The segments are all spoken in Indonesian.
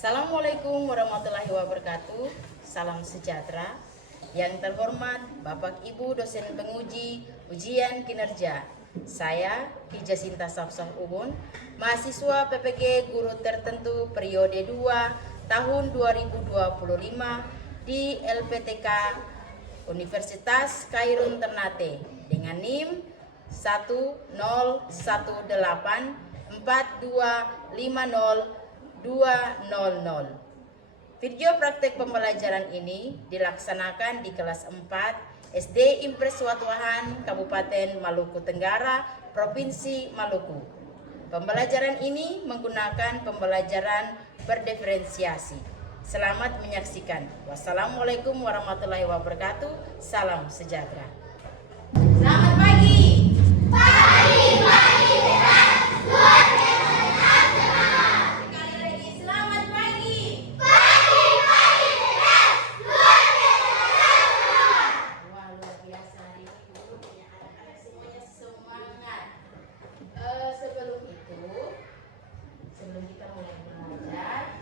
Assalamualaikum warahmatullahi wabarakatuh. Salam sejahtera. Yang terhormat Bapak Ibu dosen penguji ujian kinerja. Saya Ki Jasinta Safsah Ubun, mahasiswa PPG Guru Tertentu periode 2 tahun 2025 di LPTK Universitas Khairun Ternate dengan NIM 10184250200. Video praktek pembelajaran ini dilaksanakan di kelas 4 SD Impres Watuahan, Kabupaten Maluku Tenggara, Provinsi Maluku. Pembelajaran ini menggunakan pembelajaran berdiferensiasi. Selamat menyaksikan. Wassalamualaikum warahmatullahi wabarakatuh. Salam sejahtera. Selamat pagi. Pagi, pagi, cerah. Luar biasa dengan semangat. Sekali lagi, selamat pagi. Pagi, pagi, cerah. Luar biasa dengan semangat. Wah, luar biasa hari ini gurunya anak-anak semuanya semangat. Sebelum kita mulai belajar,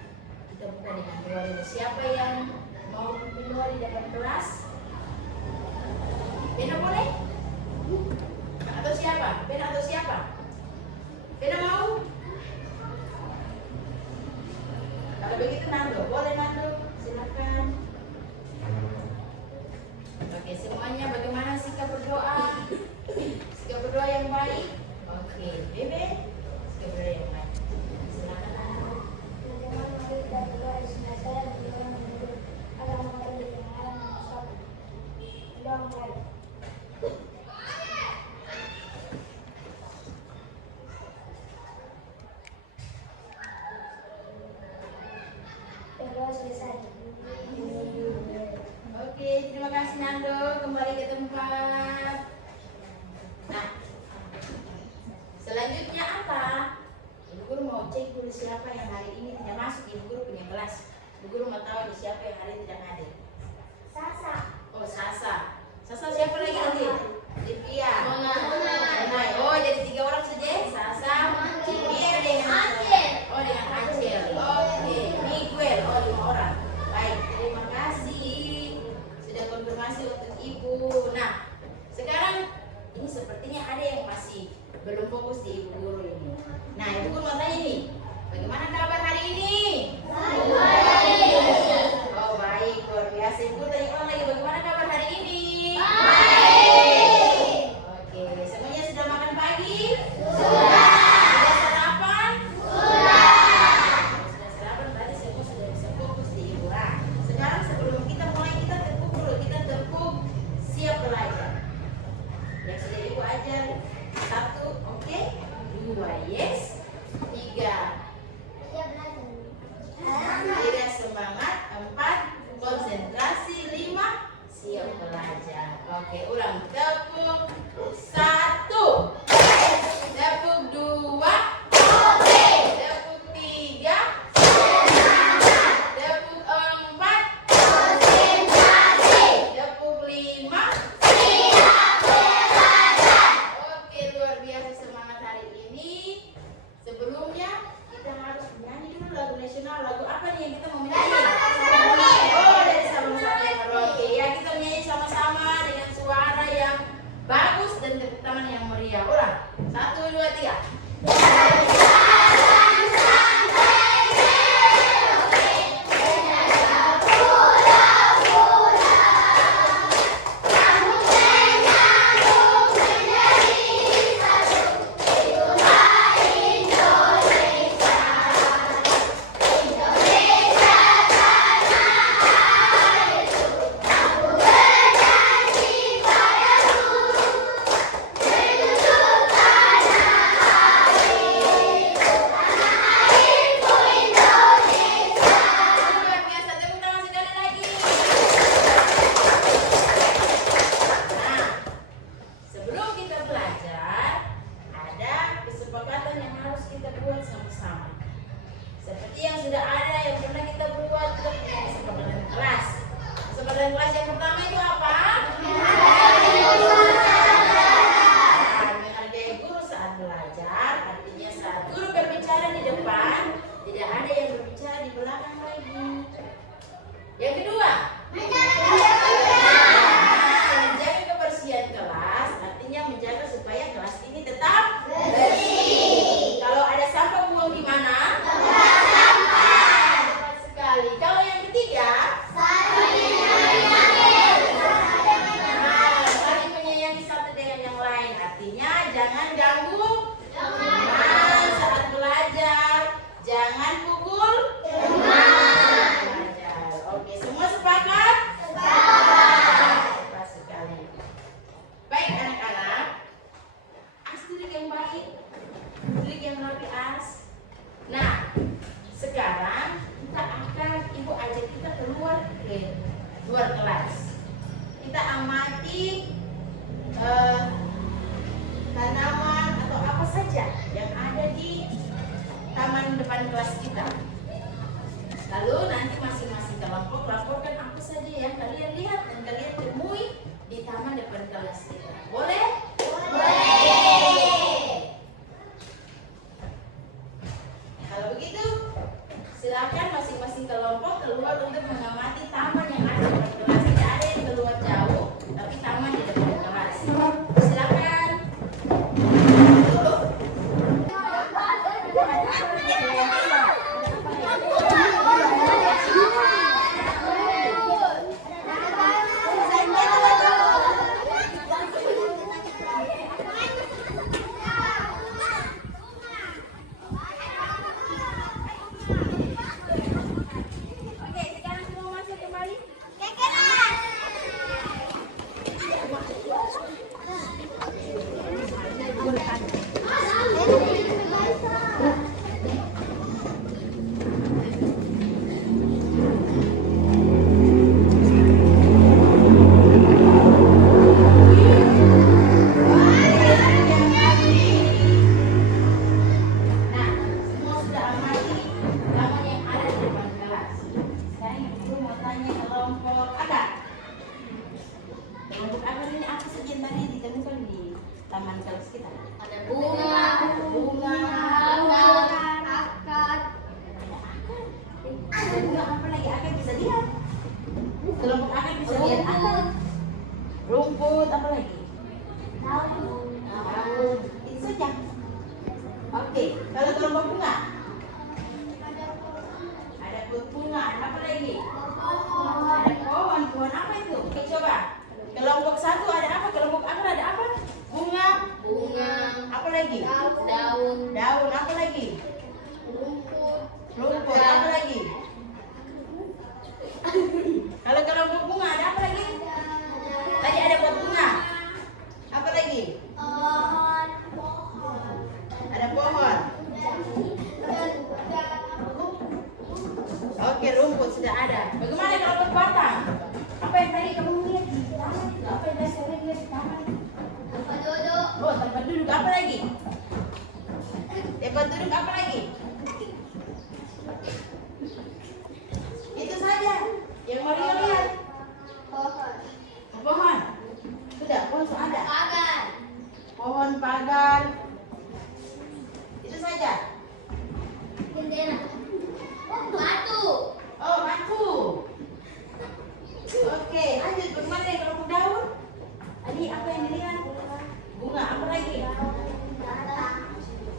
kita buka dengan doa dulu. Siapa yang mau berdoa di depan kelas? Bena boleh? Atau siapa? Bena atau siapa? Bena mau? Kalau begitu Nando, boleh Nando? Silakan. Oke, semuanya bagaimana sikap berdoa? Sikap berdoa yang baik? Oke, Bebe, sikap berdoa yang baik. Silakan Nando. Oke, terima kasih Nando. Kembali ke tempat. Nah, selanjutnya apa? Ibu guru mau cek dulu siapa yang hari ini tidak masuk Ibu guru punya kelas. Ibu guru mau tahu siapa yang hari ini tidak hadir. Sasa. Oh, Sasa. Sasa siapa lagi nanti? Livia. Mona. Oh, jadi 3 orang saja. Sasa, Livia dengan Acel. Oh, dengan Acel. Oke, Miguel. Oh, 5 orang. Baik, terima kasih sudah konfirmasi untuk Ibu. Nah, sekarang ini sepertinya ada yang masih belum fokus di Ibu guru ini. Nah, Ibu guru mau tanya nih, bagaimana kabar hari ini? Baik. Oh, baik, luar biasa. Ibu tanya ulang lagi, bagaimana kabar hari ini? Baik. Oke, semuanya sudah makan pagi? Sudah. Sudah sarapan? Sudah. Sudah sarapan, berarti semua sudah bisa fokus di Ibu. Nah, sekarang sebelum kita mulai, kita tepuk dulu. Kita tepuk siap belajar. Yang sudah Ibu ajar, 1, oke. 2, yes. 3, tidak semangat. 4, konsentrasi. 5, siap belajar. Oke, ulang. Tepuk 1, tepuk 2, tepuk 3, tepuk 4, tepuk 5. Oke, luar biasa semangat hari ini. Sebelumnya kita harus menyanyi dulu lagu nasional. Lagu apa nih yang kita mau menyanyi? Oh, dari sama-sama yang Merauke. Ya, kita menyanyi sama-sama dengan suara yang bagus dan tepuk tangan yang meriah. Ulang. 1, 2, 3. Luar biasa, tepuk tangan sekali lagi. Nah, sebelum kita belajar, ada kesepakatan yang harus kita buat sama-sama. Seperti yang sudah ada, yang pernah kita buat, kita punya kesepakatan kelas. Kesepakatan kelas yang pertama itu apa? Menghargai guru saat belajar, artinya saat guru berbicara di depan, tidak ada yang berbicara di belakang Jangan pukul pelajar. Oke, semua sepakat? Sepakat sekali. Baik anak-anak, As duduk yang baik, duduk yang rapi As. Nah, sekarang kita akan ibu ajak kita keluar ke luar kelas. Kita amati tanaman atau apa saja yang ada di taman depan kelas kita. Lalu nanti masing-masing kelompok laporkan apa saja yang kalian lihat dan kalian temui di taman depan kelas kita. Boleh? Boleh. Kalau begitu, silakan masing-masing kelompok keluar untuk mengamati taman yang ada di depan kelas. Tidak ada yang keluar jauh, tapi taman di depan kelas. Silakan. Taman kelas kita ada bunga, akar. Ada bunga apa lagi? Akar bisa lihat. Kelompok akar bisa lihat akar. Rumput apa lagi? Daun. Itu saja. Oke, kalau kelompok bunga ada pot bunga, ada apa lagi? Ada pohon. Pohon apa itu? Oke, coba. Kelompok satu ada apa? Kelompok akar ada apa? Bunga, apa lagi? Daun, apa lagi? Rumput, apa lagi? Kalau kelompok bunga ada apa lagi? Tadi ada pot bunga. Apa lagi? Ada pohon. Oke, rumput sudah ada. Bagaimana kelompok batang? Apa yang tadi kamu lihat di taman? Apa yang tadi saya lihat di taman? Oh, tempat duduk apa lagi? Tempat duduk apa lagi? Itu saja yang mau lihat. Pohon. Sudah, pohon sudah ada. Pohon, pagar. Itu saja. Oh, batu. Oke, lanjut. Bagaimana yang kelompok daun? Tadi apa yang dilihat? Bunga, apa lagi?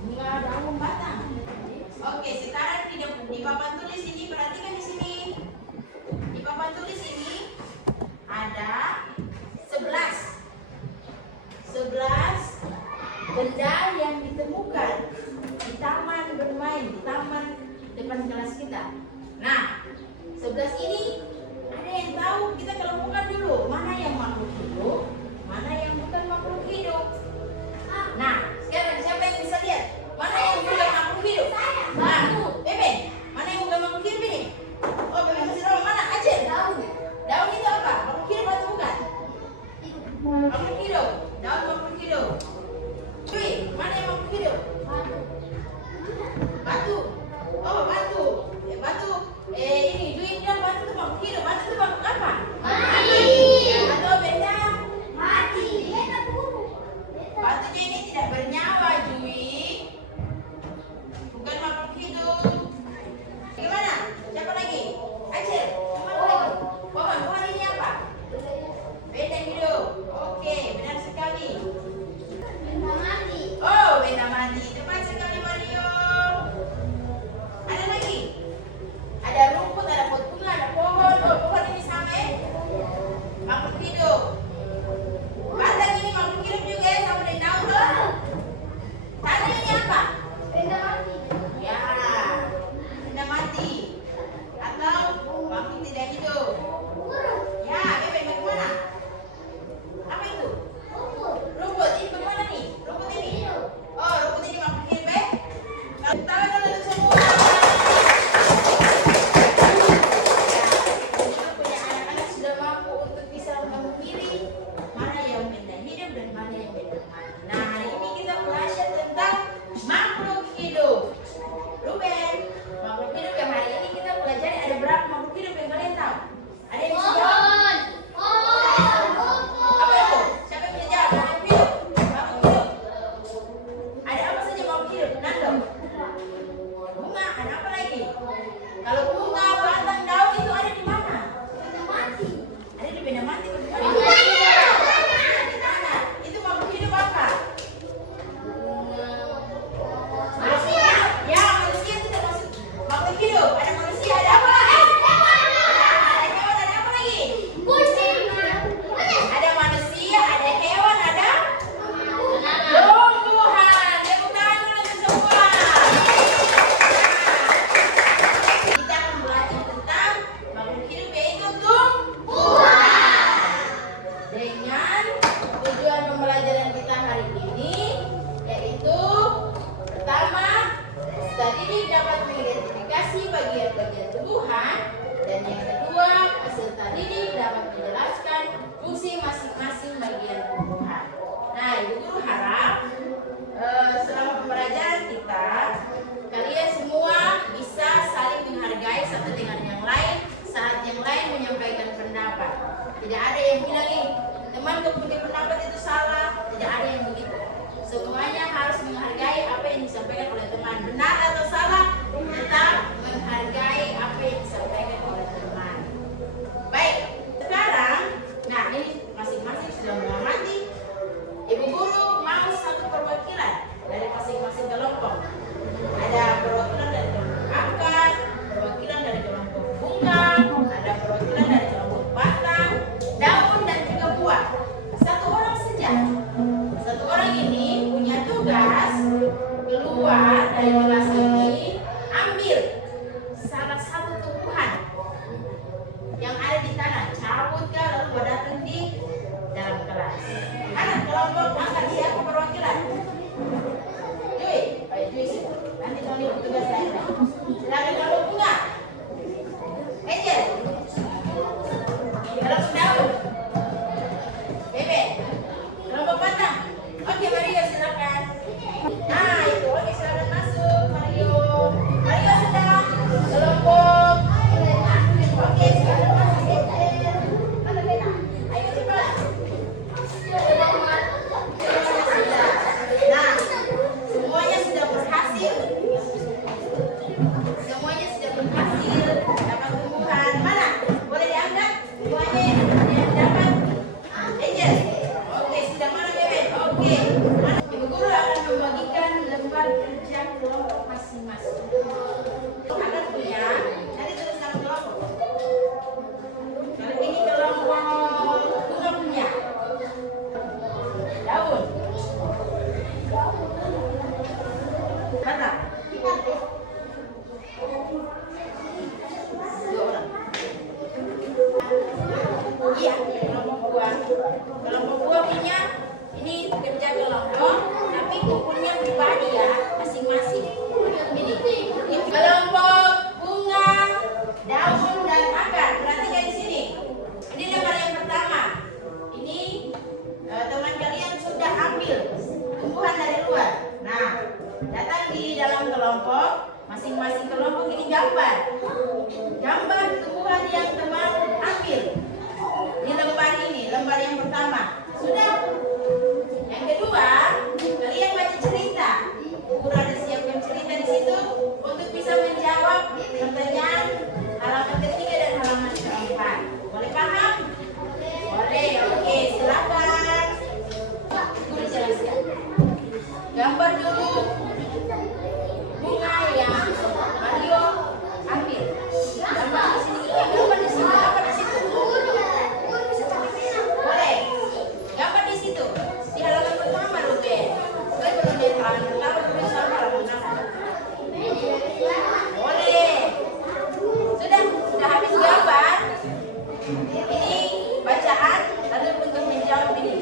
Bunga, daun, batang. Oke, sekarang di papan tulis ini, perhatikan di sini. Di papan tulis ini ada 11 benda yang ditemukan di taman bermain, di taman depan kelas kita. Nah, 11 ini ada yang tahu? Kita kelompokkan dulu. Mana yang makhluk hidup? Mana yang bukan makhluk hidup? Nah, sekarang siapa yang bisa lihat? Mana yang bukan makhluk hidup? Nah, Bebe, mana yang bukan makhluk hidup ini? Oh, Bebe masih tahu mana? Acil. Daun itu apa? Makhluk hidup atau bukan? Makhluk hidup. Daun makhluk hidup. Cui, mana yang makhluk hidup? Batu. Oh, batu. Batu. Ini Dwi bilang batu itu makhluk hidup. Batu itu makhluk apa? Atau benda? Batu ini tidak bernyawa, Dwi. Bukan makhluk hidup. Bagaimana? Siapa lagi? Acil. Mana lagi? Pohon ini apa? Benda hidup. Oke, benar sekali. Oh, benda mati. Tepat sekali, Mario. Ada lagi? Ada rumput, ada pot bunga, ada pohon. Oh, pohon ini sama ya? Makhluk hidup. Batang ini makhluk hidup juga ya, sama dengan daun loh. Tanah ini apa? Ya. hidup. Ada manusia, ada apa lagi? Ada hewan, ada apa lagi? Ada manusia, ada hewan, ada tumbuhan. Tepuk tangan dulu untuk semua. Kita akan belajar tentang makhluk hidup yaitu tumbuhan. Dengan tujuan pembelajaran kita hari ini yaitu pertama, peserta didik dapat mengidentifikasi bagian-bagian tumbuhan, dan yang kedua, peserta didik dapat menjelaskan fungsi masing-masing bagian tumbuhan. Nah, Ibu Guru harap selama pembelajaran kita kalian semua bisa saling menghargai satu dengan yang lain saat yang lain menyampaikan pendapat. Tidak ada yang bilang nih, teman punya pendapat itu salah. Tidak ada yang begitu. Semuanya harus menghargai apa yang disampaikan oleh teman. Benar atau salah, tetap menghargai apa yang disampaikan oleh teman. Baik, sekarang, nah ini masing-masing sudah mengamati. Ibu Guru mau satu perwakilan dari masing-masing kelompok. Ada perwakilan dari kelompok akar, perwakilan dari kelompok bunga, ada perwakilan dari kelompok batang, daun, dan juga buah. Satu orang saja. Satu orang ini punya tugas keluar dari kelas ini, ambil salah satu tumbuhan yang ada di tanah, cabutkah lalu datang di dalam kelas. Mana kelompok angkat siapa perwakilan? Jui, ayo Jui sini. Nanti Tony bertugas lain. Silakan kelompok bunga. Angel. Kelompok daun. Bebe. Kelompok batang. Oke, Mario silakan. Nah, itu oke, silakan masuk Mario. Mario sudah kelompok. Oke, silakan masuk. Mana Bena? Ayo cepat. Nah, semuanya sudah berhasil. Semuanya sudah berhasil dapat tumbuhan. Mana? Boleh diangkat? Semuanya yang dapat. Angel. Oke, sudah mana Bebe? Oke. Mana? Ibu Guru akan membagikan lembar kerja kelompok masing-masing. Akan punya, nanti tulis nama kelompok. Kalau ini kelompok bunga punya. Daun. Batang. Dua orang. Iya, kelompok buah. Kelompok buah punya ini kerja kelompok, tapi kumpulnya pribadi ya, masing-masing. Ini kelompok bunga, daun, dan akar. Perhatikan di sini. Ini lembar yang pertama. Ini teman kalian sudah ambil tumbuhan dari luar. Nah, datang di dalam kelompok, masing-masing kelompok ini gambar. Gambar tumbuhan yang teman ambil. Ini lembar yang pertama. Sudah. Yang kedua, kalian baca cerita. Guru ada siapkan cerita di situ untuk bisa menjawab pertanyaan halaman ketiga dan halaman keempat. Boleh paham? Boleh. Oke, silakan. Guru jelaskan. Gambar dulu bunga yang Mario ambil. Gambar di sini, gambar di sini, gambar di situ. Boleh. Gambar di situ. Di halaman pertama loh, Ben. Boleh belum di halaman pertama, belum sama halaman pertama. Boleh. Sudah habis gambar. Ini bacaan, lalu untuk menjawab ini.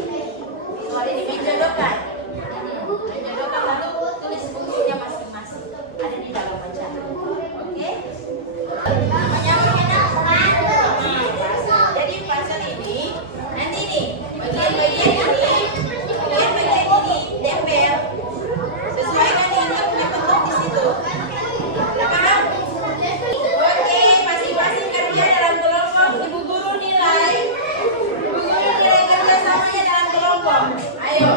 Soal ini menjodohkan. Menjodohkan lalu tulis fungsinya masing-masing. Ada di dalam bacaan. Oke? Namanya apa, Mena? Jadi pasal ini, nanti nih, bagian-bagian ini tempel. Sesuaikan dengan punya bentuk di situ. Udah paham? Oke, masing-masing kerja dalam kelompok. Ibu Guru nilai. Ibu Guru nilai kerjasamanya dalam kelompok. Ayo.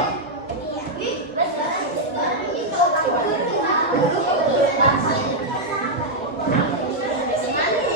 Semangat.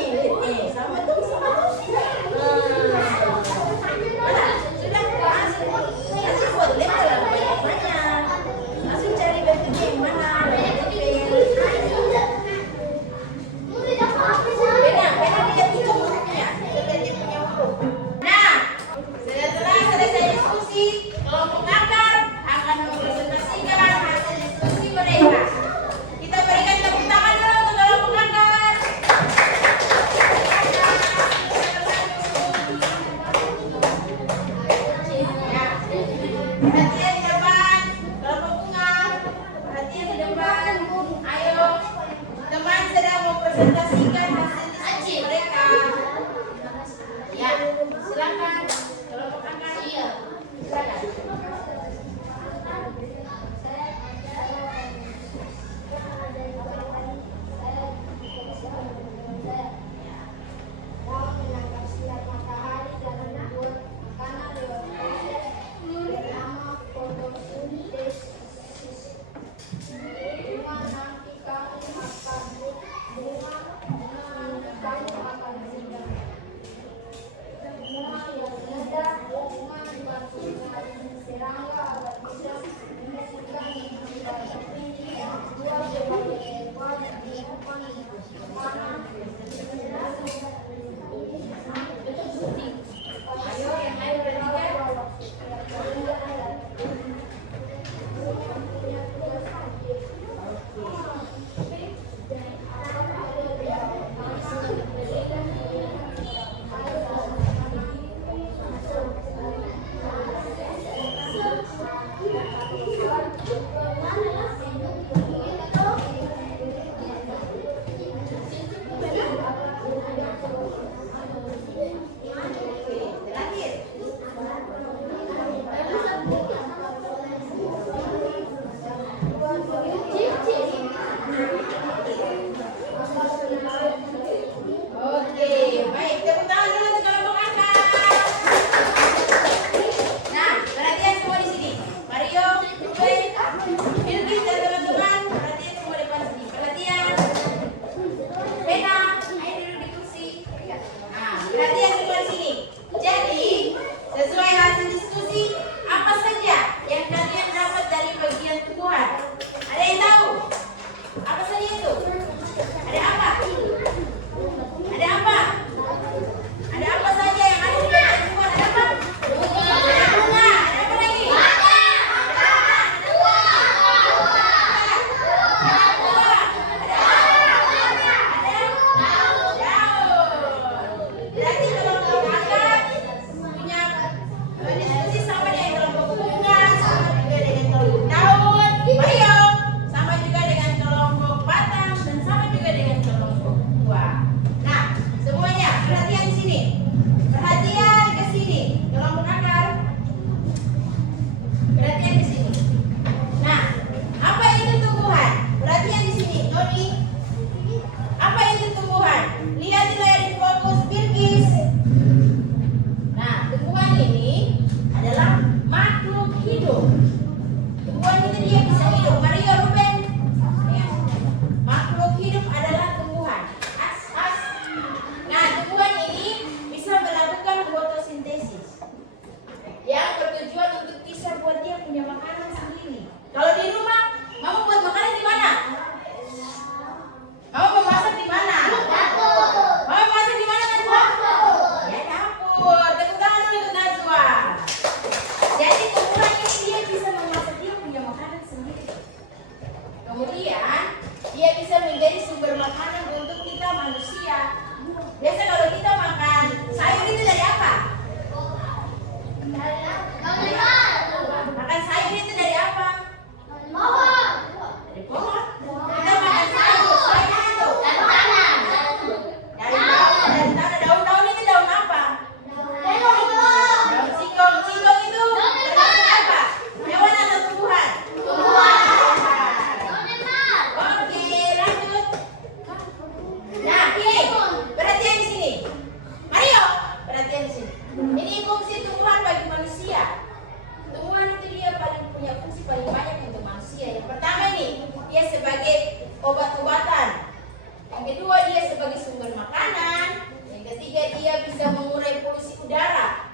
dia sebagai sumber makanan. Yang ketiga, dia bisa mengurai polusi udara.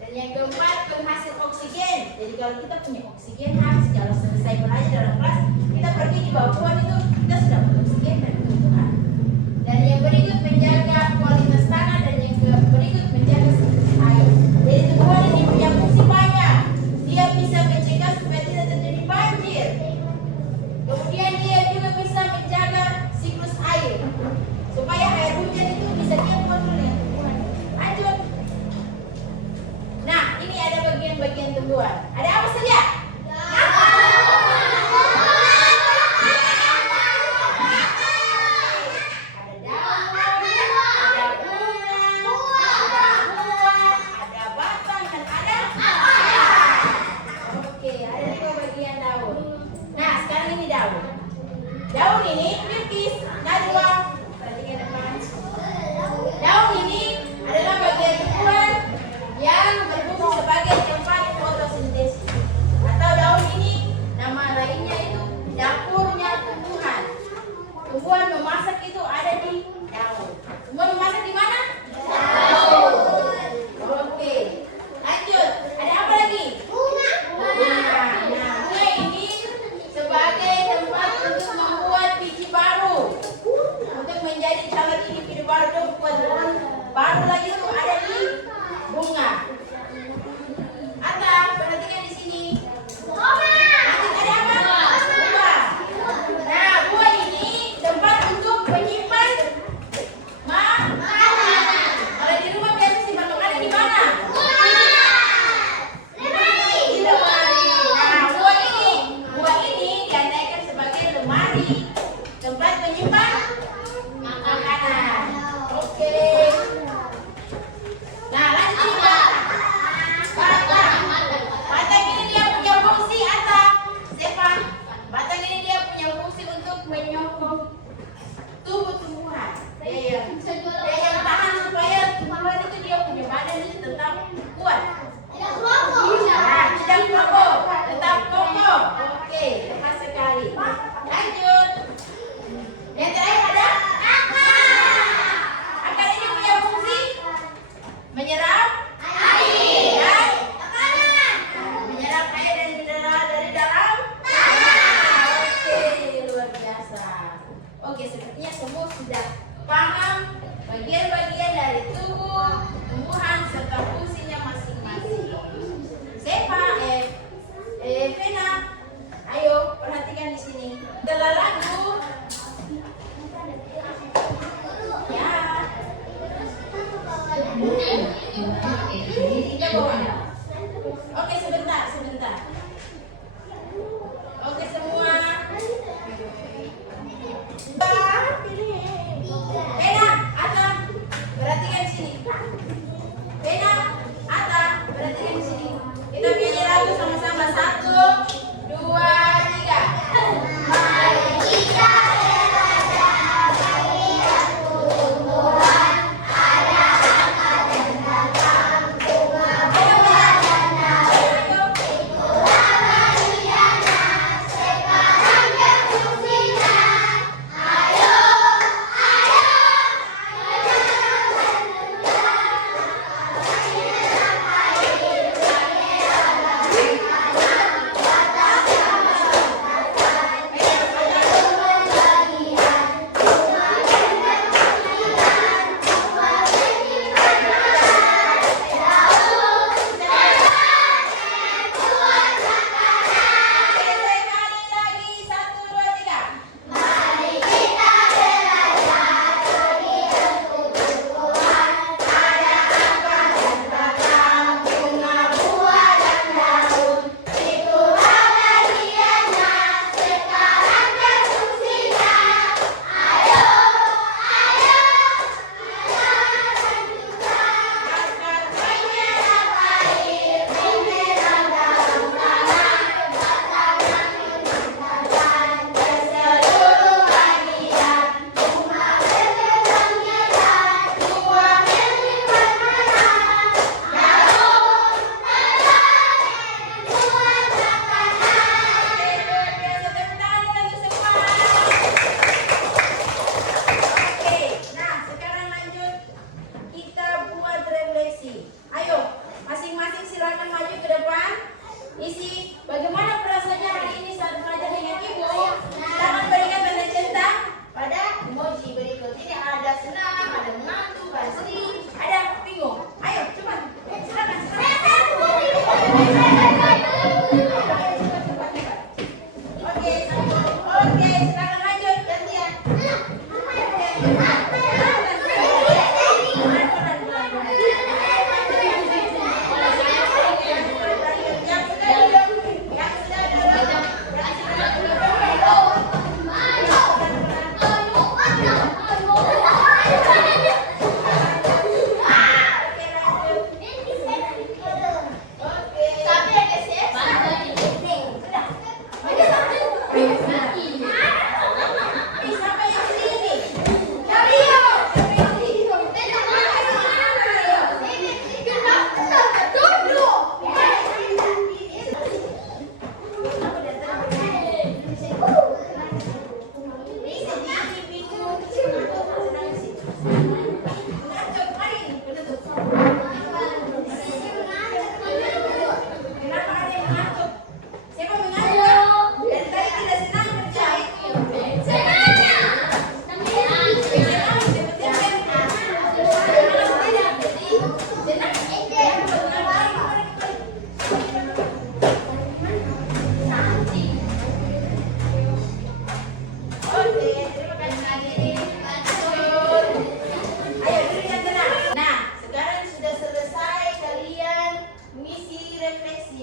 Dan yang keempat, penghasil oksigen. Jadi kalau kita punya oksigen habis, kalau selesai belajar dalam kelas, kita pergi di bawah pohon itu, kita sudah dapat oksigen dari tumbuhan. Dan yang berikut, menjaga kualitas tanah. Dan yang berikut, menjaga siklus air. Jadi tumbuhan ini punya fungsi banyak. Dia bisa mencegah supaya tidak terjadi banjir. Kemudian dia juga bisa menjaga siklus air supaya air hujan itu bisa dia kontrol dengan tumbuhan. Lanjut. Nah, ini ada bagian-bagian tumbuhan. Ada apa saja? Daun ini tipis, najwa. Perhatikan depan. Daun ini adalah bagian tumbuhan yang berfungsi sebagai tempat fotosintesis. Atau daun ini nama lainnya itu dapurnya tumbuhan. Tumbuhan memasak itu ada di daun. Tumbuhan memasak di mana? Daun. Oke. Lanjut. Ada apa lagi? Bunga. Nah, bunga ini sebagai tempat untuk membuat biji baru, untuk menjadi calon individu baru dan buat baru lagi itu ada di bunga. Atta, perhatikan di sini. Lanjut, ada apa? Buah. Nah, buah ini tempat untuk menyimpan makanan. Kalau di rumah biasa simpan makanan di mana? Di lemari. Nah, buah ini diandaikan sebagai lemari, tempat menyimpan makanan. Oke. Nah, lanjut batang. Batang ini dia punya fungsi apa? Siapa? Batang ini dia punya fungsi untuk menyokong tumbuh-tumbuhan. Dia yang tahan supaya tumbuhan itu dia punya badan itu tetap kuat. Nah, tidak kokoh, tetap kokoh. Oke, tepat sekali. Lanjut. Yang terakhir ada akar. Akar ini punya fungsi menyerap air dan menyerap air dan mineral dari dalam tanah. Oke, luar biasa. Oke, sepertinya semua sudah paham bagian-bagian dari tubuh tumbuhan serta fungsinya masing-masing. Sepa, Vena, ayo perhatikan di sini. Setelah lagu, ya. Kita bawa. Oke, sebentar. Oke semua. Vena, Atta, perhatikan di sini. Vena, Atta, perhatikan di sini. Kita nyanyi lagu sama-sama. 1, 2, 3. Mari kita Ayo,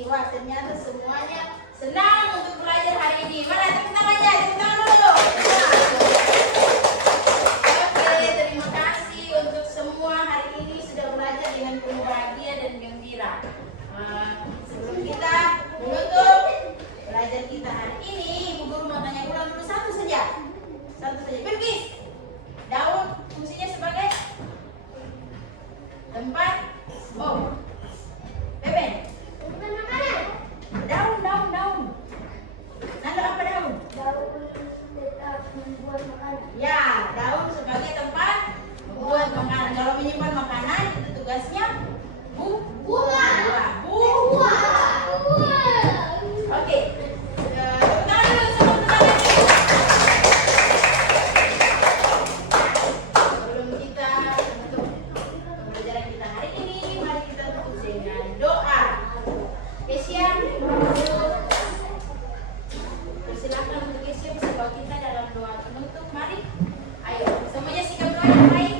Wah, ternyata semuanya senang untuk belajar hari ini. Mana tepuk tangannya? Tepuk tangan dulu. Oke, terima kasih untuk semua hari ini sudah belajar dengan penuh bahagia dan gembira. Sebelum kita menutup belajar kita hari ini, Ibu Guru mau tanya ulang dulu satu saja. Satu saja. Bilqis, daun fungsinya sebagai tempat Beben. Daun. Nanda apa daun? Membuat makanan. Ya, daun sebagai tempat membuat makanan. Kalau menyimpan makanan itu tugasnya buah. Oke. Tepuk tangan dulu, semua tepuk tangan. Sebelum kita menutup pembelajaran kita hari ini, mari kita tutup dengan doa. Kesia, persilakan untuk Kesia bisa bawa kita dalam doa penutup. Mari, ayo semuanya sikap doa yang baik.